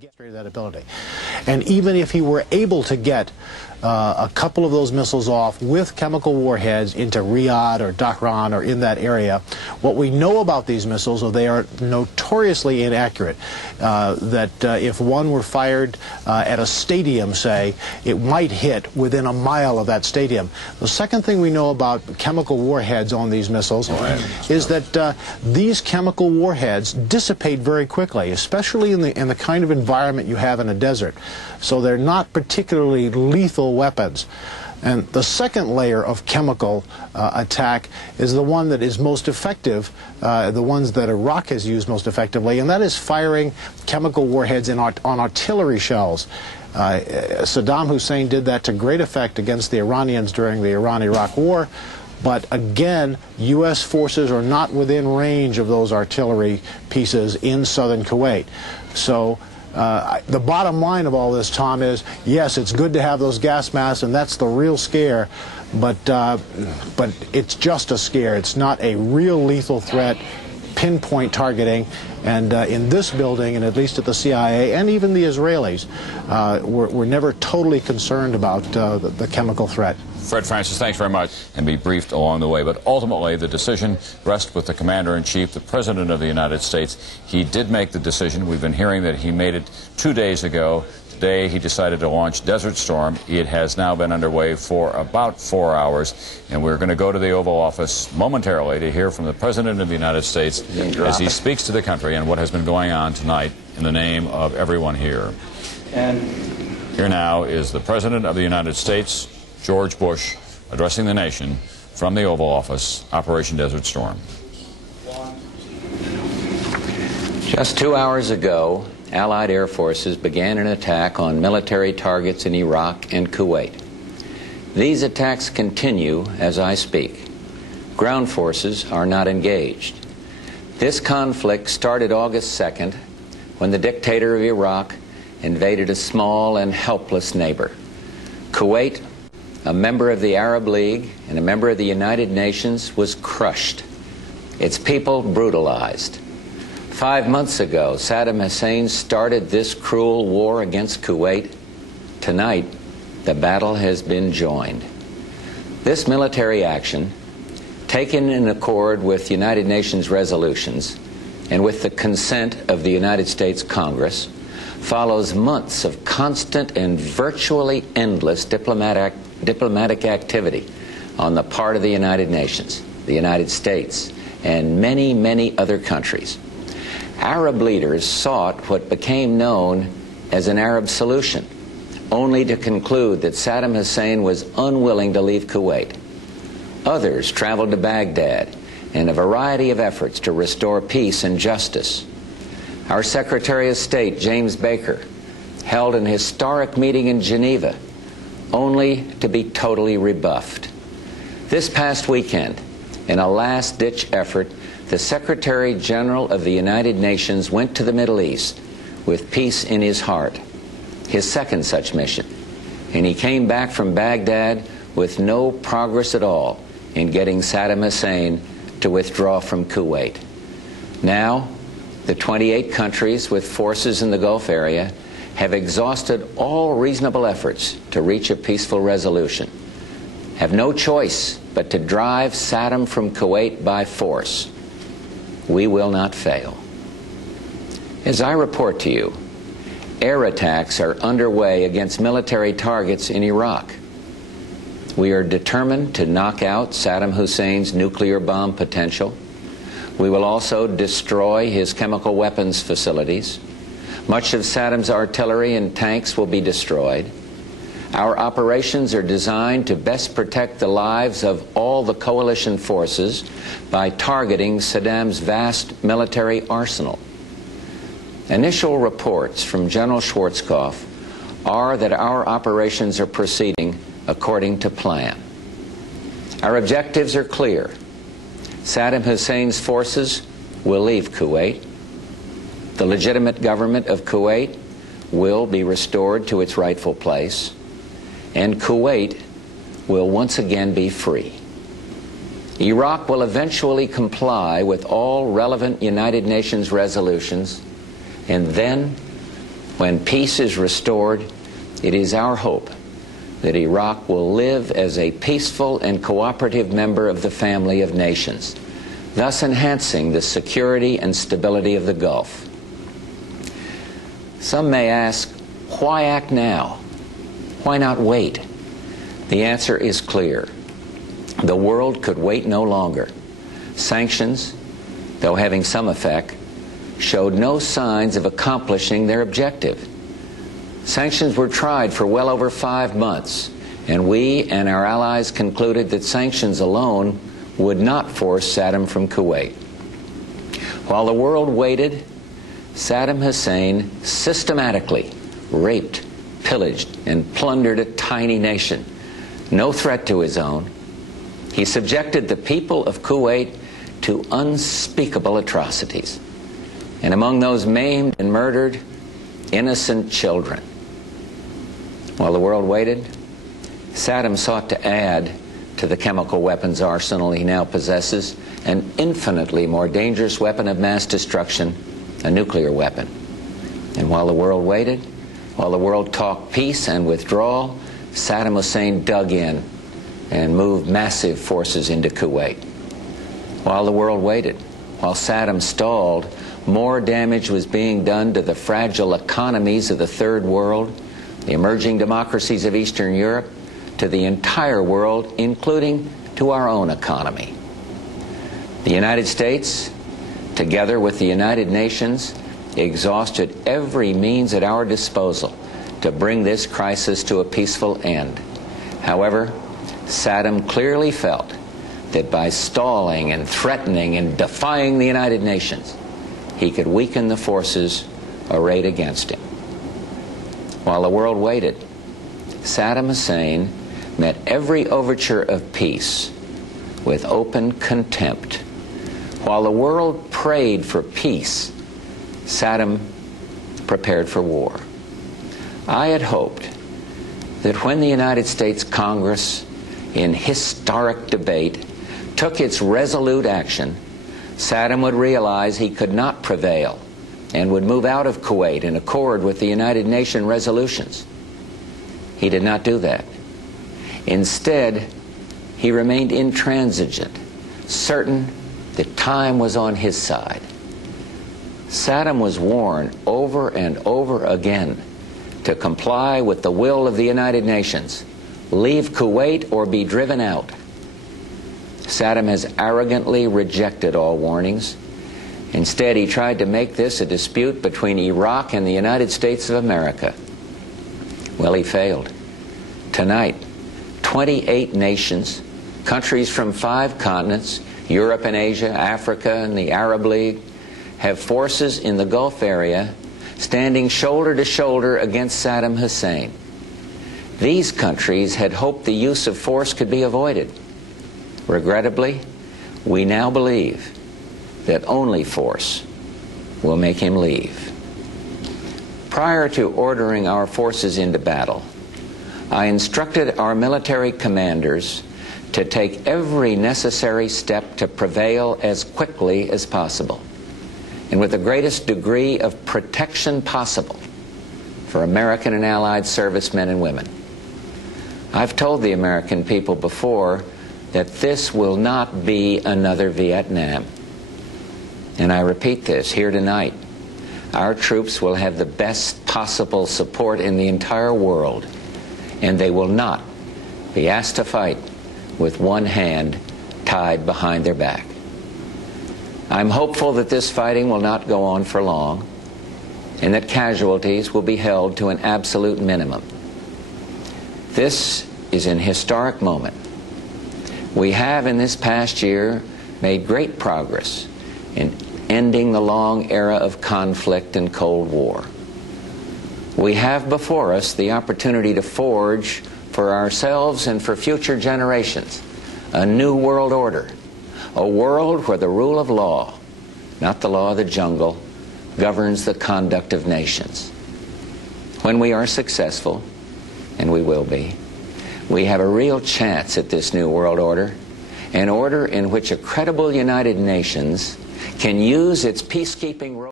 That ability. And even if he were able to get a couple of those missiles off with chemical warheads into Riyadh or Dhahran or in that area, what we know about these missiles is they are notoriously inaccurate. If one were fired at a stadium, say, it might hit within a mile of that stadium. The second thing we know about chemical warheads on these missiles is that these chemical warheads dissipate very quickly, especially in the kind of environment you have in a desert. So they're not particularly lethal weapons. And the second layer of chemical attack is the one that is most effective, the ones that Iraq has used most effectively, and that is firing chemical warheads on artillery shells. Saddam Hussein did that to great effect against the Iranians during the Iran-Iraq War. But again, U.S. forces are not within range of those artillery pieces in southern Kuwait. So the bottom line of all this, Tom, is yes, it's good to have those gas masks, and that's the real scare, but it's just a scare. It's not a real lethal threat, pinpoint targeting. And in this building, and at least at the CIA and even the Israelis, we're never totally concerned about the chemical threat. Fred Francis, thanks very much, and be briefed along the way. But ultimately, the decision rests with the Commander-in-Chief, the President of the United States. He did make the decision. We've been hearing that he made it 2 days ago. Today, he decided to launch Desert Storm. It has now been underway for about 4 hours, and we're going to go to the Oval Office momentarily to hear from the President of the United States as he speaks to the country and what has been going on tonight in the name of everyone here. And here now is the President of the United States, George Bush, addressing the nation from the Oval Office, Operation Desert Storm. Just 2 hours ago, Allied air forces began an attack on military targets in Iraq and Kuwait. These attacks continue as I speak. Ground forces are not engaged. This conflict started August 2nd when the dictator of Iraq invaded a small and helpless neighbor. Kuwait, a member of the Arab League and a member of the United Nations, was crushed. Its people brutalized. 5 months ago, Saddam Hussein started this cruel war against Kuwait. Tonight, the battle has been joined. This military action, taken in accord with United Nations resolutions and with the consent of the United States Congress, follows months of constant and virtually endless diplomatic activity on the part of the United Nations, the United States, and many, many other countries. Arab leaders sought what became known as an Arab solution, only to conclude that Saddam Hussein was unwilling to leave Kuwait. Others traveled to Baghdad in a variety of efforts to restore peace and justice. Our Secretary of State, James Baker, held an historic meeting in Geneva, only to be totally rebuffed. This past weekend, in a last-ditch effort, the Secretary General of the United Nations went to the Middle East with peace in his heart, his second such mission, and he came back from Baghdad with no progress at all in getting Saddam Hussein to withdraw from Kuwait. Now, the 28 countries with forces in the Gulf area have exhausted all reasonable efforts to reach a peaceful resolution, have no choice but to drive Saddam from Kuwait by force. We will not fail. As I report to you, air attacks are underway against military targets in Iraq. We are determined to knock out Saddam Hussein's nuclear bomb potential. We will also destroy his chemical weapons facilities. Much of Saddam's artillery and tanks will be destroyed. Our operations are designed to best protect the lives of all the coalition forces by targeting Saddam's vast military arsenal. Initial reports from General Schwarzkopf are that our operations are proceeding according to plan. Our objectives are clear. Saddam Hussein's forces will leave Kuwait. The legitimate government of Kuwait will be restored to its rightful place, and Kuwait will once again be free. Iraq will eventually comply with all relevant United Nations resolutions, and then When peace is restored, it is our hope that Iraq will live as a peaceful and cooperative member of the family of nations, thus enhancing the security and stability of the Gulf. Some may ask, why act now? Why not wait? The answer is clear. The world could wait no longer. Sanctions, though having some effect, showed no signs of accomplishing their objective. Sanctions were tried for well over 5 months, and we and our allies concluded that sanctions alone would not force Saddam from Kuwait. While the world waited, Saddam Hussein systematically raped, pillaged, and plundered a tiny nation, no threat to his own. He subjected the people of Kuwait to unspeakable atrocities, and among those maimed and murdered, innocent children. While the world waited, Saddam sought to add to the chemical weapons arsenal he now possesses an infinitely more dangerous weapon of mass destruction, a nuclear weapon. And while the world waited, while the world talked peace and withdrawal, Saddam Hussein dug in and moved massive forces into Kuwait. While the world waited, while Saddam stalled, more damage was being done to the fragile economies of the Third World, the emerging democracies of Eastern Europe, to the entire world, including to our own economy. The United States, together with the United Nations, exhausted every means at our disposal to bring this crisis to a peaceful end. However, Saddam clearly felt that by stalling and threatening and defying the United Nations, he could weaken the forces arrayed against him. While the world waited, Saddam Hussein met every overture of peace with open contempt. While the world prayed for peace, Saddam prepared for war. I had hoped that when the United States Congress, in historic debate, took its resolute action, Saddam would realize he could not prevail and would move out of Kuwait in accord with the United Nations resolutions. He did not do that. Instead, he remained intransigent, certain that time was on his side. Saddam was warned over and over again to comply with the will of the United Nations, leave Kuwait or be driven out. Saddam has arrogantly rejected all warnings. Instead, he tried to make this a dispute between Iraq and the United States of America. Well, he failed. Tonight, 28 nations, countries from 5 continents, Europe and Asia, Africa and the Arab League, have forces in the Gulf area standing shoulder to shoulder against Saddam Hussein. These countries had hoped the use of force could be avoided. Regrettably, we now believe that only force will make him leave. Prior to ordering our forces into battle, I instructed our military commanders to take every necessary step to prevail as quickly as possible and with the greatest degree of protection possible for American and Allied servicemen and women. I've told the American people before that this will not be another Vietnam. And I repeat this here tonight. Our troops will have the best possible support in the entire world, and they will not be asked to fight with one hand tied behind their back. I'm hopeful that this fighting will not go on for long, and that casualties will be held to an absolute minimum. This is an historic moment. We have in this past year made great progress in ending the long era of conflict and Cold War. We have before us the opportunity to forge for ourselves and for future generations a new world order, a world where the rule of law, not the law of the jungle, governs the conduct of nations. When we are successful, and we will be, we have a real chance at this new world order, an order in which a credible United Nations can use its peacekeeping role